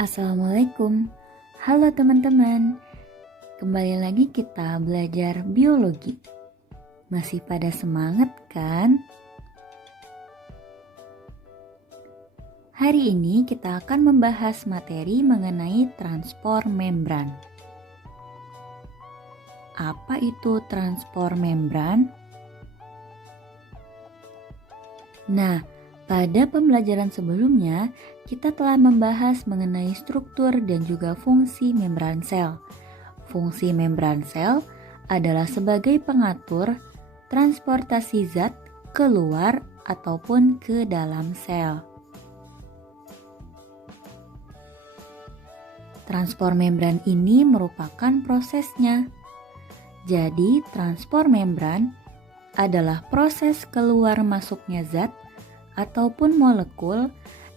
Assalamualaikum. Halo teman-teman. Kembali lagi kita belajar biologi. Masih pada semangat kan? Hari ini kita akan membahas materi mengenai transport membran. Apa itu transport membran? Nah, pada pembelajaran sebelumnya, kita telah membahas mengenai struktur dan juga fungsi membran sel. Fungsi membran sel adalah sebagai pengatur transportasi zat keluar ataupun ke dalam sel. Transport membran ini merupakan prosesnya. Jadi, transport membran adalah proses keluar masuknya zat ataupun molekul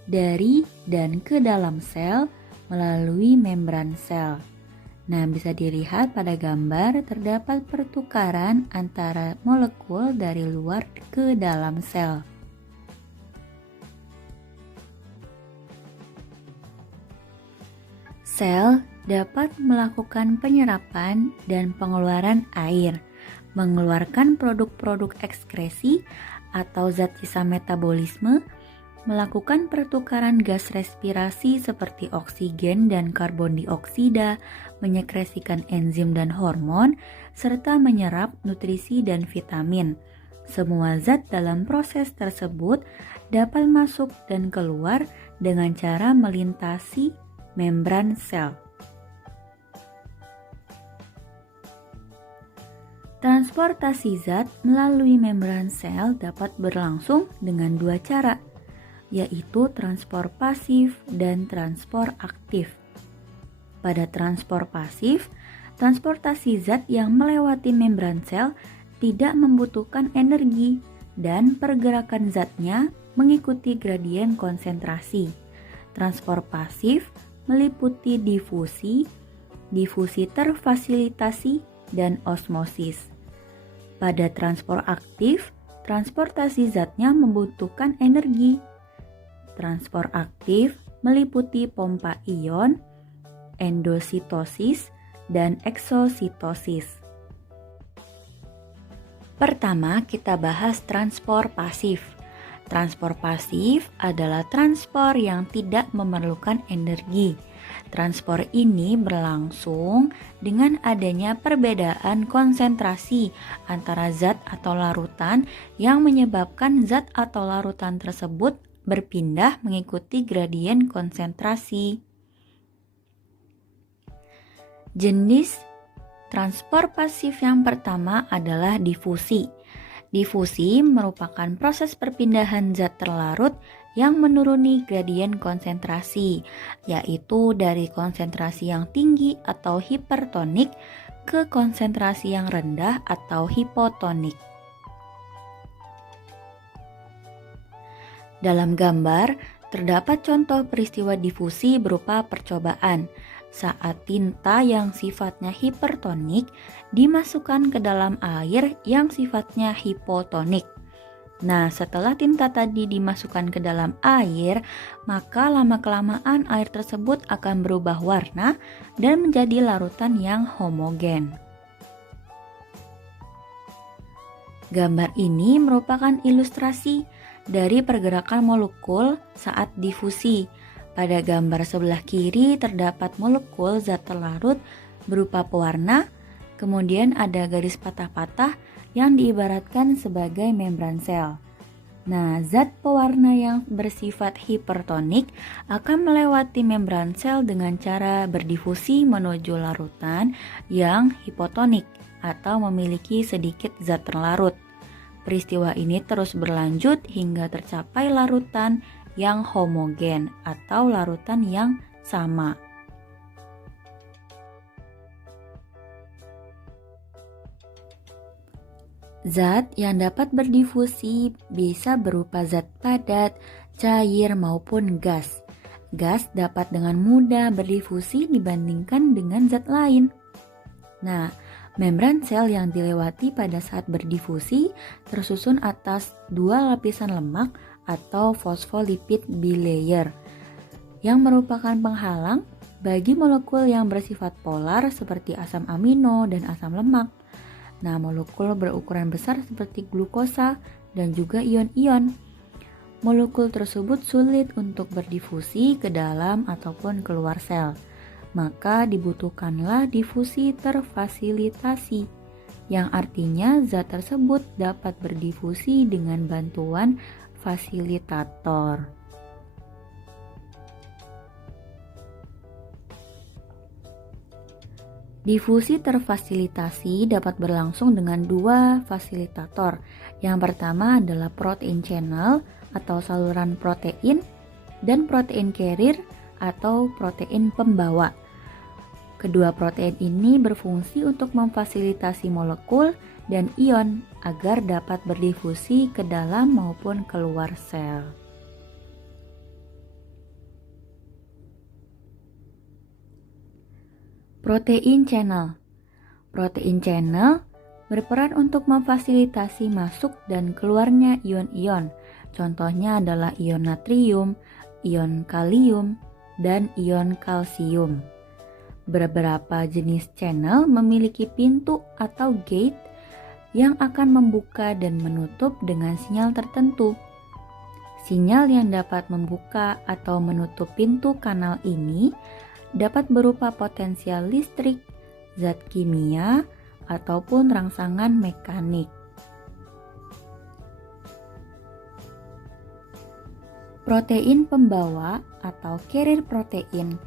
dari dan ke dalam sel melalui membran sel. Nah, bisa dilihat pada gambar terdapat pertukaran antara molekul dari luar ke dalam sel. Sel dapat melakukan penyerapan dan pengeluaran air, mengeluarkan produk-produk ekskresi atau zat sisa metabolisme, melakukan pertukaran gas respirasi seperti oksigen dan karbon dioksida, menyekresikan enzim dan hormon, serta menyerap nutrisi dan vitamin. Semua zat dalam proses tersebut dapat masuk dan keluar dengan cara melintasi membran sel. Transportasi zat melalui membran sel dapat berlangsung dengan dua cara, yaitu transport pasif dan transport aktif. Pada transport pasif, transportasi zat yang melewati membran sel tidak membutuhkan energi dan pergerakan zatnya mengikuti gradien konsentrasi. Transport pasif meliputi difusi, difusi terfasilitasi, dan osmosis. Pada transport aktif, transportasi zatnya membutuhkan energi. Transport aktif meliputi pompa ion, endositosis, dan eksositosis. Pertama, kita bahas transport pasif. Transport pasif adalah transport yang tidak memerlukan energi. Transport ini berlangsung dengan adanya perbedaan konsentrasi antara zat atau larutan yang menyebabkan zat atau larutan tersebut berpindah mengikuti gradien konsentrasi. Jenis transport pasif yang pertama adalah difusi. Difusi merupakan proses perpindahan zat terlarut yang menuruni gradien konsentrasi, yaitu dari konsentrasi yang tinggi atau hipertonik ke konsentrasi yang rendah atau hipotonik. Dalam gambar, terdapat contoh peristiwa difusi berupa percobaan saat tinta yang sifatnya hipertonik dimasukkan ke dalam air yang sifatnya hipotonik. Nah, setelah tinta tadi dimasukkan ke dalam air, maka lama-kelamaan air tersebut akan berubah warna dan menjadi larutan yang homogen. Gambar ini merupakan ilustrasi dari pergerakan molekul saat difusi. Pada gambar sebelah kiri terdapat molekul zat terlarut berupa pewarna, kemudian ada garis patah-patah yang diibaratkan sebagai membran sel. Nah, zat pewarna yang bersifat hipertonik akan melewati membran sel dengan cara berdifusi menuju larutan yang hipotonik atau memiliki sedikit zat terlarut. Peristiwa ini terus berlanjut hingga tercapai larutan yang homogen atau larutan yang sama. Zat yang dapat berdifusi bisa berupa zat padat, cair maupun gas. Gas dapat dengan mudah berdifusi dibandingkan dengan zat lain. Nah, membran sel yang dilewati pada saat berdifusi tersusun atas dua lapisan lemak atau fosfolipid bilayer. yang merupakan penghalang bagi molekul yang bersifat polar seperti asam amino dan asam lemak. Nah, molekul berukuran besar seperti glukosa dan juga ion-ion. Molekul tersebut sulit untuk berdifusi ke dalam ataupun keluar sel. Maka dibutuhkanlah difusi terfasilitasi, yang artinya zat tersebut dapat berdifusi dengan bantuan fasilitator. Difusi terfasilitasi dapat berlangsung dengan dua fasilitator. Yang pertama adalah protein channel atau saluran protein dan protein carrier atau protein pembawa. Kedua protein ini berfungsi untuk memfasilitasi molekul dan ion agar dapat berdifusi ke dalam maupun keluar sel. Protein channel. Protein channel berperan untuk memfasilitasi masuk dan keluarnya ion-ion. Contohnya adalah ion natrium, ion kalium, dan ion kalsium. Beberapa jenis channel memiliki pintu atau gate yang akan membuka dan menutup dengan sinyal tertentu. Sinyal yang dapat membuka atau menutup pintu kanal ini dapat berupa potensial listrik, zat kimia, ataupun rangsangan mekanik. Protein pembawa atau carrier protein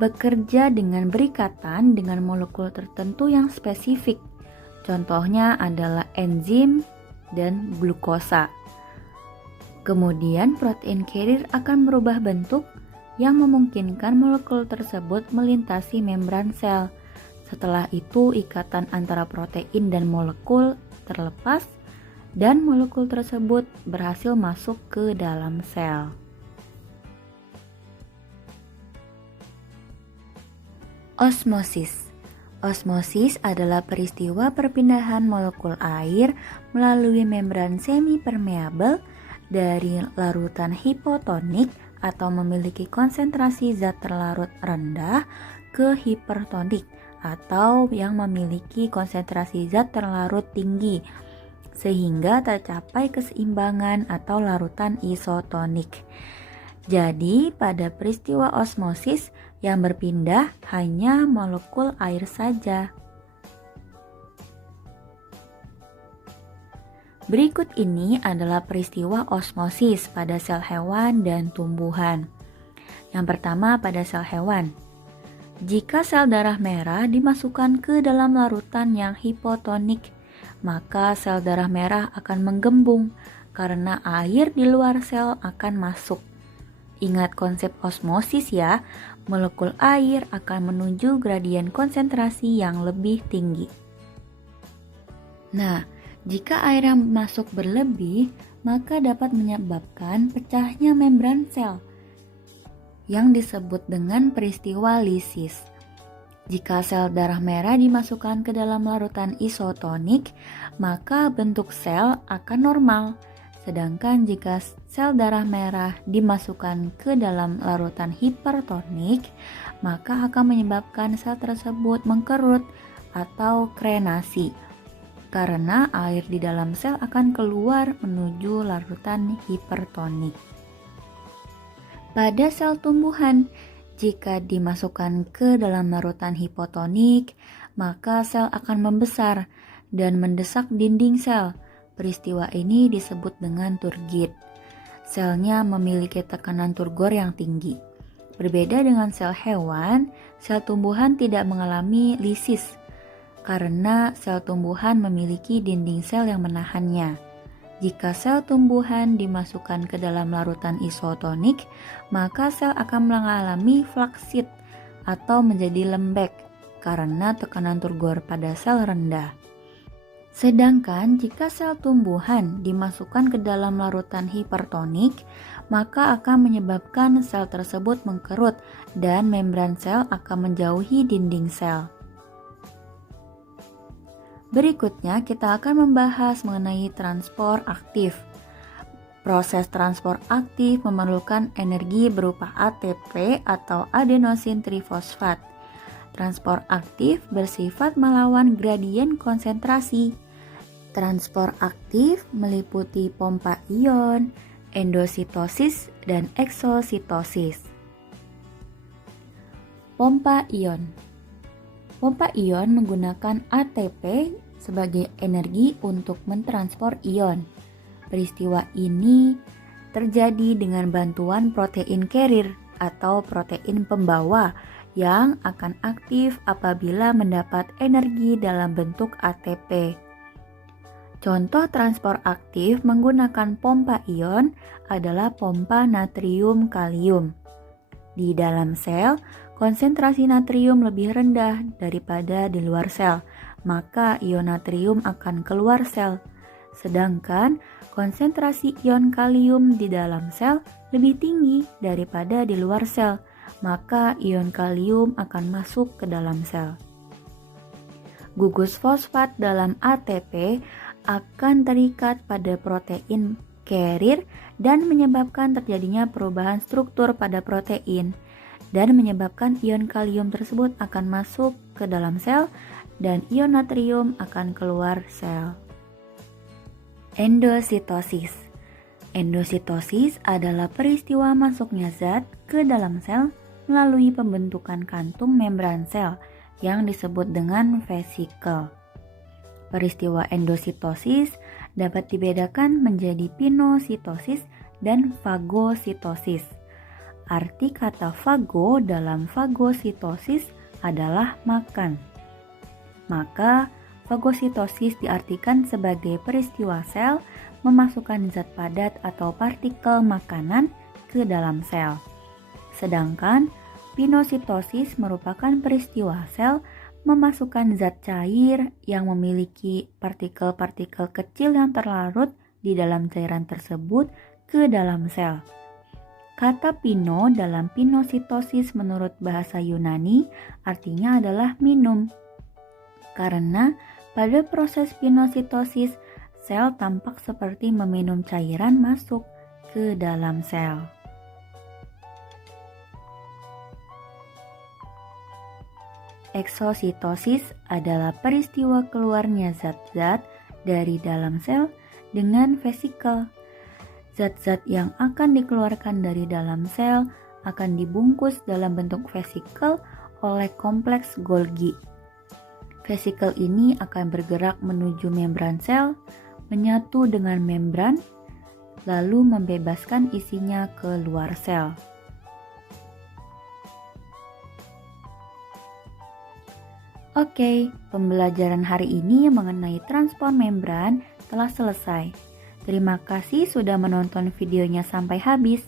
bekerja dengan berikatan dengan molekul tertentu yang spesifik. Contohnya adalah enzim dan glukosa. Kemudian protein carrier akan merubah bentuk yang memungkinkan molekul tersebut melintasi membran sel. Setelah itu ikatan antara protein dan molekul terlepas dan molekul tersebut berhasil masuk ke dalam sel. Osmosis. Osmosis adalah peristiwa perpindahan molekul air melalui membran semi-permeabel dari larutan hipotonik atau memiliki konsentrasi zat terlarut rendah ke hipertonik atau yang memiliki konsentrasi zat terlarut tinggi sehingga tercapai keseimbangan atau larutan isotonik. Jadi pada peristiwa osmosis yang berpindah hanya molekul air saja. Berikut ini adalah peristiwa osmosis pada sel hewan dan tumbuhan. Yang pertama pada sel hewan. Jika sel darah merah dimasukkan ke dalam larutan yang hipotonik, maka sel darah merah akan menggembung karena air di luar sel akan masuk. Ingat konsep osmosis ya, molekul air akan menuju gradien konsentrasi yang lebih tinggi. Nah, jika air yang masuk berlebih, maka dapat menyebabkan pecahnya membran sel yang disebut dengan peristiwa lisis. Jika sel darah merah dimasukkan ke dalam larutan isotonik, maka bentuk sel akan normal. Sedangkan jika sel darah merah dimasukkan ke dalam larutan hipertonik, maka akan menyebabkan sel tersebut mengkerut atau krenasi. Karena air di dalam sel akan keluar menuju larutan hipertonik. Pada sel tumbuhan, jika dimasukkan ke dalam larutan hipotonik, maka sel akan membesar dan mendesak dinding sel. Peristiwa ini disebut dengan turgid. Selnya memiliki tekanan turgor yang tinggi. Berbeda dengan sel hewan, sel tumbuhan tidak mengalami lisis karena sel tumbuhan memiliki dinding sel yang menahannya. Jika sel tumbuhan dimasukkan ke dalam larutan isotonik, maka sel akan mengalami flaksid atau menjadi lembek karena tekanan turgor pada sel rendah. Sedangkan jika sel tumbuhan dimasukkan ke dalam larutan hipertonik, maka akan menyebabkan sel tersebut mengkerut dan membran sel akan menjauhi dinding sel. Berikutnya kita akan membahas mengenai transport aktif. Proses transport aktif memerlukan energi berupa ATP atau adenosin trifosfat. Transport aktif bersifat melawan gradien konsentrasi. Transport aktif meliputi pompa ion, endositosis, dan eksositosis. Pompa ion. Pompa ion menggunakan ATP sebagai energi untuk mentransport ion. Peristiwa ini terjadi dengan bantuan protein carrier atau protein pembawa yang akan aktif apabila mendapat energi dalam bentuk ATP. Contoh transport aktif menggunakan pompa ion adalah pompa natrium kalium. Di dalam sel, konsentrasi natrium lebih rendah daripada di luar sel, maka ion natrium akan keluar sel. Sedangkan konsentrasi ion kalium di dalam sel lebih tinggi daripada di luar sel, maka ion kalium akan masuk ke dalam sel. Gugus fosfat dalam ATP akan terikat pada protein carrier dan menyebabkan terjadinya perubahan struktur pada protein dan menyebabkan ion kalium tersebut akan masuk ke dalam sel dan ion natrium akan keluar sel. Endositosis. Endositosis adalah peristiwa masuknya zat ke dalam sel melalui pembentukan kantung membran sel yang disebut dengan vesikel. Peristiwa endositosis dapat dibedakan menjadi pinositosis dan fagositosis. Arti kata fago dalam fagositosis adalah makan. Maka fagositosis diartikan sebagai peristiwa sel memasukkan zat padat atau partikel makanan ke dalam sel. Sedangkan pinositosis merupakan peristiwa sel memasukkan zat cair yang memiliki partikel-partikel kecil yang terlarut di dalam cairan tersebut ke dalam sel. Kata pino dalam pinositosis menurut bahasa Yunani artinya adalah minum. Karena pada proses pinositosis, sel tampak seperti meminum cairan masuk ke dalam sel. Eksositosis adalah peristiwa keluarnya zat-zat dari dalam sel dengan vesikel. Zat-zat yang akan dikeluarkan dari dalam sel akan dibungkus dalam bentuk vesikel oleh kompleks Golgi. Vesikel ini akan bergerak menuju membran sel, menyatu dengan membran, lalu membebaskan isinya ke luar sel. Oke, pembelajaran hari ini mengenai transport membran telah selesai. Terima kasih sudah menonton videonya sampai habis.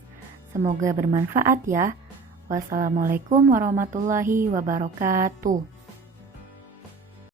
Semoga bermanfaat ya. Wassalamualaikum warahmatullahi wabarakatuh.